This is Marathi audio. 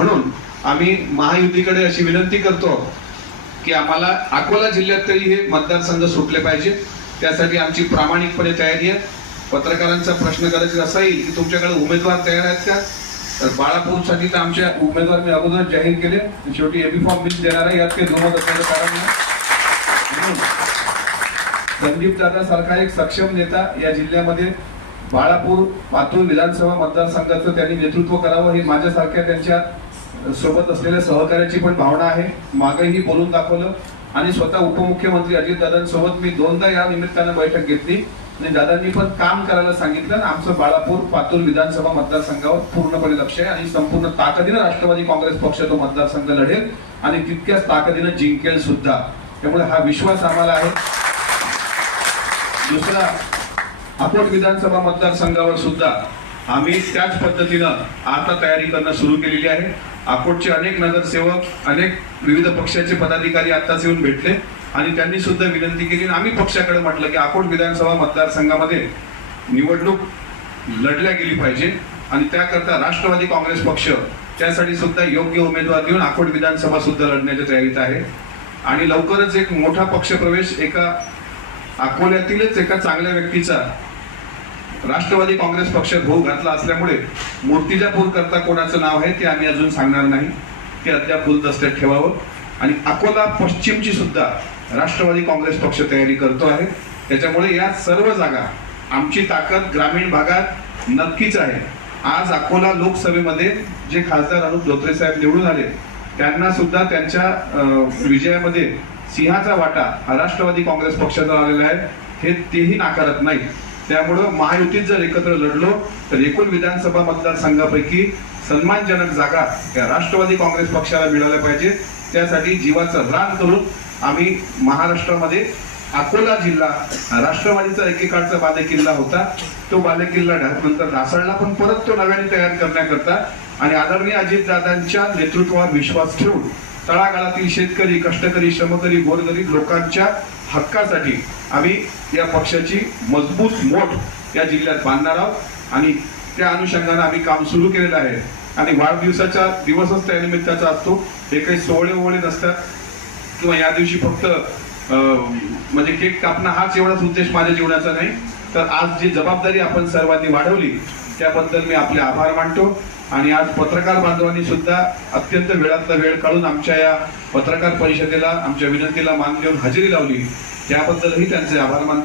म्हणून आम्ही महायुतीकडे अशी विनंती करतो की आम्हाला अकोला जिल्ह्यात तरी हे मतदारसंघ सुटले पाहिजे। त्यासाठी आमची प्रामाणिकपणे तयारी आहे। पत्रकारांचा प्रश्न करायचा असा येईल की तुमच्याकडे उमेदवार तयार आहेत का? तर बाळापूरसाठी तर आमचे उमेदवार मी अगोदर जाहीर केले, शेवटी एबी फॉर्म मीच देणार आहे, यात काही दुमत असण्याचं कारण नाही। संदीप दादा सारखा एक सक्षम नेता या जिल्ह्यामध्ये बाळापूर पातूर विधानसभा मतदारसंघाचं त्यांनी नेतृत्व करावं ही माझ्यासारख्या त्यांच्या सोबत असलेल्या सहकार्याची पण भावना आहे। मागेही बोलून दाखवलं आणि स्वतः उपमुख्यमंत्री अजित दादांसोबत मी दोनदा या निमित्तानं बैठक घेतली आणि दादांनी पण काम करायला सांगितलं। आमचं बाळापूर पातूर विधानसभा मतदारसंघावर पूर्णपणे लक्ष आहे आणि संपूर्ण ताकदीनं राष्ट्रवादी काँग्रेस पक्ष तो मतदारसंघ लढेल आणि तितक्याच ताकदीनं जिंकेल सुद्धा। त्यामुळे हा विश्वास आम्हाला आहे। दुसरा, अकोट विधानसभा मतदारसंघावर सुद्धा आम्ही त्याच पद्धतीनं आता तयारी करणं सुरू केलेली आहे। अकोटचे अनेक नगरसेवक, अनेक विविध पक्षाचे पदाधिकारी आताच येऊन भेटले आणि त्यांनी सुद्धा विनंती केली। आम्ही पक्षाकडे म्हटलं की अकोट विधानसभा मतदारसंघामध्ये निवडणूक लढल्या गेली पाहिजे आणि त्याकरता राष्ट्रवादी काँग्रेस पक्ष त्यासाठी सुद्धा योग्य उमेदवार देऊन अकोट विधानसभा सुद्धा लढण्याच्या तयारीत आहे। आणि लवकरच एक मोठा पक्षप्रवेश एका अकोल्यातीलच एका चांगल्या व्यक्तीचा राष्ट्रवादी काँग्रेस पक्षात भाऊ घातला असल्यामुळे मूर्तिजापूर करता कोणाचं नाव आहे ते आम्ही अजून सांगणार नाही, ते अद्याप गुलदस्त्यात ठेवावं। आणि अकोला पश्चिमची सुद्धा राष्ट्रवादी काँग्रेस पक्ष तयारी करतो आहे। त्याच्यामुळे या सर्व जागा आमची ताकद ग्रामीण भागात नक्कीच आहे। आज अकोला लोकसभेमध्ये जे खासदार अनुप धोत्रे साहेब निवडून आले त्यांना सुद्धा त्यांच्या विजयामध्ये सिंहाचा वाटा हा राष्ट्रवादी काँग्रेस पक्षाचा आलेला आहे, हे तेही नाकारत नाही। त्यामुळं महायुतीत जर एकत्र लढलो तर एकूण विधानसभा मतदारसंघापैकी सन्मानजनक जागा या राष्ट्रवादी काँग्रेस पक्षाला मिळाल्या पाहिजे। त्यासाठी जीवाचं रान करून आम्ही महाराष्ट्रामध्ये अकोला जिल्हा राष्ट्रवादीचा एकेकाळचा बालेकिल्ला होता, तो बालेकिल्ला नंतर ढासळला, पण परत तो नव्याने तयार करण्याकरता आणि आदरणीय अजितदादांच्या नेतृत्वावर विश्वास ठेवून तळागाळातील शेतकरी, कष्टकरी, श्रमकरी, गोरगरीब लोकांच्या हक्कासाठी आम्ही या पक्षाची मजबूत मोठ या जिल्ह्यात बांधणार आहोत आणि त्या अनुषंगाने आम्ही काम सुरू केलेलं आहे। आणि वाढदिवसाचा दिवसच त्या निमित्ताचा असतो, हे काही सोहळे नसतात किंवा या दिवशी फक्त म्हणजे केक कापणं हाच एवढाच उद्देश माझ्या जीवनाचा नाही। तर आज जी जबाबदारी आपण सर्वांनी वाढवली त्याबद्दल मी आपले आभार मानतो। आणि आज पत्रकार बांधवांनी सुद्धा अत्यंत वेळातला वेळ काढून आमच्या या पत्रकार परिषदेला आमच्या विनंतीला मान देऊन हजेरी लावली, त्याबद्दलही त्यांचे आभार मानतो।